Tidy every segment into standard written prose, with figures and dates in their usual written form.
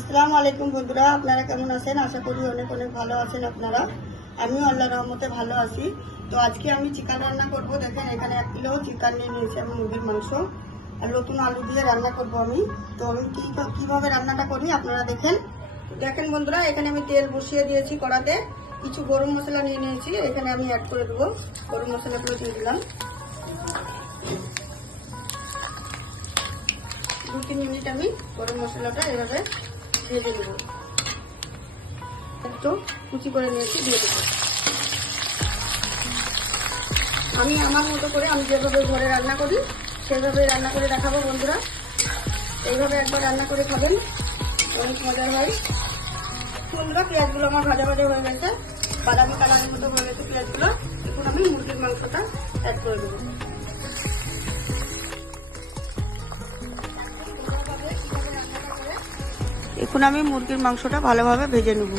আসসালামু আলাইকুম বন্ধুরা, আপনারা কেমন আছেন? আশা করি অনেক অনেক ভালো আছেন আপনারা। আমিও আল্লাহর রহমতে ভালো আছি। তো আজকে আমি চিকেন রান্না করব। দেখেন এখানে 1 কিলো চিকেন নিয়ে নিয়েছি আমি, মুরগির মাংস আর নতুন আলু দিয়ে রান্না করব আমি। তো আমি কিভাবে রান্নাটা করি আপনারা দেখেন। দেখেন বন্ধুরা, এখানে আমি তেল বসিয়ে দিয়েছি কড়াতে। কিছু গরম মশলা নিয়ে নিয়েছি, এখানে আমি অ্যাড করে দেবো। গরম মশলাগুলো দিয়ে দিলাম। 2-3 মিনিট আমি গরম মশলাটা এভাবে ভেজে দেবো। একটু কুচি করে নিয়েছি, দিয়ে দেবো। আমি আমার মতো করে আমি যেভাবে ঘরে রান্না করি সেভাবে রান্না করে দেখাবো বন্ধুরা। এইভাবে একবার রান্না করে খাবেন, অনেক মজার হয় বন্ধুরা। পেঁয়াজগুলো আমার ভাজা ভাজা হয়ে গেছে, বাদামি কালারের মতো হয়ে গেছে পেঁয়াজগুলো। এখন আমি মুরগির মাংসটা অ্যাড করে দেবো। এখন আমি মুরগির মাংসটা ভালোভাবে ভেজে নেব।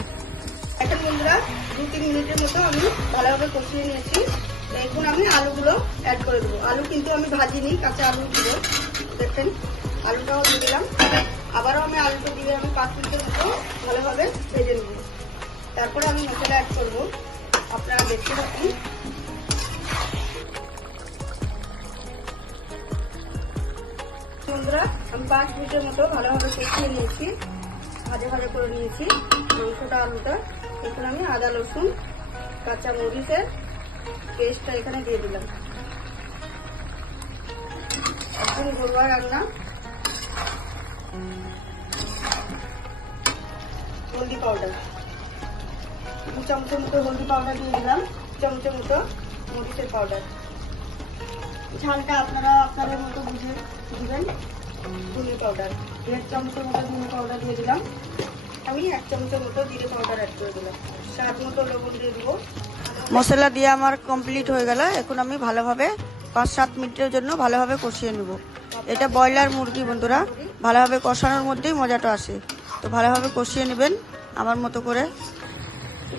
এখন বন্ধুরা 2-3 মিনিটের মতো আমি ভালোভাবে কষিয়ে নিয়েছি। এখন আমি আলুগুলো অ্যাড করে দেবো। আলু কিন্তু আমি ভাজিনি, কাঁচা আলু দিব। দেখেন আলুটাও দিয়ে দিলাম। আবারও আমি আলুটা দিয়ে আমি 5 মিনিটের মতো ভালোভাবে ভেজে নেব। তারপরে আমি মশলা অ্যাড করব, আপনারা দেখতে থাকুন। বন্ধুরা আমি 5 মিনিটের মতো ভালোভাবে কষিয়ে নিয়েছি, ভাজা ভাজা করে নিয়েছি মাংসটা আলুটা। এখন আমি আদা রসুন কাঁচা মরিচের পেস্টটা এখানে দিয়ে দিলাম। এখন ঘরোয়া রান্না। হলদি পাউডার 2 চামচের মতো হলদি পাউডার দিয়ে দিলাম। 2 চামচের মতো মরিচের পাউডার। ঝালটা আপনারা আপনাদের মতো বুঝে দিবেন। ধনে পাউডার 1 চামচের মতো ধনে পাউডার দিয়ে দিলাম। আমি 1 চামচের মতো জিরে পাউডার অ্যাড করে দিলাম। স্বাদ মতো লবণ দিয়ে দিব। মশলা দিয়ে আমার কমপ্লিট হয়ে গেল। এখন আমি ভালোভাবে 5-7 মিনিটের জন্য ভালোভাবে কষিয়ে নেব। এটা ব্রয়লার মুরগি বন্ধুরা, ভালোভাবে কষানোর মধ্যেই মজাটা আসে। তো ভালোভাবে কষিয়ে নেবেন আমার মতো করে।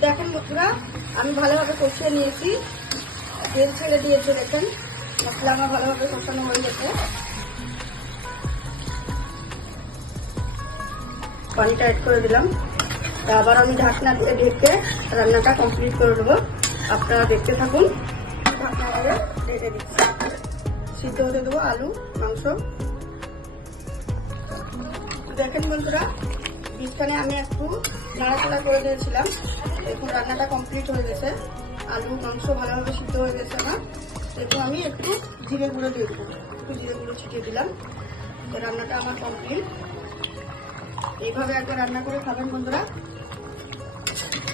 দেখেন বন্ধুরা আমি ভালোভাবে কষিয়ে নিয়েছি, তেল ছেড়ে দিয়েছে। দেখেন মশলা আমার ভালোভাবে কষানো হয়ে গেছে। পানিটা অ্যাড করে দিলাম। আবার আমি ঢাকনা দিয়ে ঢেকে রান্নাটা কমপ্লিট করে দেবো। আপনারা দেখতে থাকুন। ঢাকনা দিয়ে ঢেকে দিচ্ছি, সিদ্ধ হতে দেবো আলু মাংস। দেখেন বন্ধুরা বীজখানে আমি একটু নাড়াচাড়া করে দিয়েছিলাম। এখন রান্নাটা কমপ্লিট হয়ে গেছে, আলু মাংস ভালোভাবে সিদ্ধ হয়ে গেছে আমার। এখন আমি একটু জিরে গুঁড়ো দিয়ে দেবো, একটু জিরে গুঁড়ো ছিটিয়ে দিলাম। তো রান্নাটা আমার কমপ্লিট। এইভাবে একবার রান্না করে খাবেন বন্ধুরা,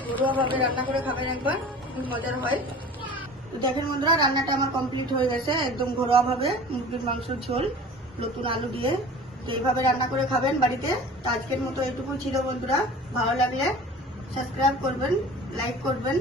ঘরোয়াভাবে রান্না করে খাবেন একবার, খুব মজার হয়। দেখেন বন্ধুরা রান্নাটা আমার কমপ্লিট হয়ে গেছে, একদম ঘরোয়াভাবে মুরগির মাংসের ঝোল নতুন আলু দিয়ে। তো এইভাবে রান্না করে খাবেন বাড়িতে। তো আজকের মতো এইটুকুই ছিল বন্ধুরা। ভালো লাগলে সাবস্ক্রাইব করবেন, লাইক করবেন।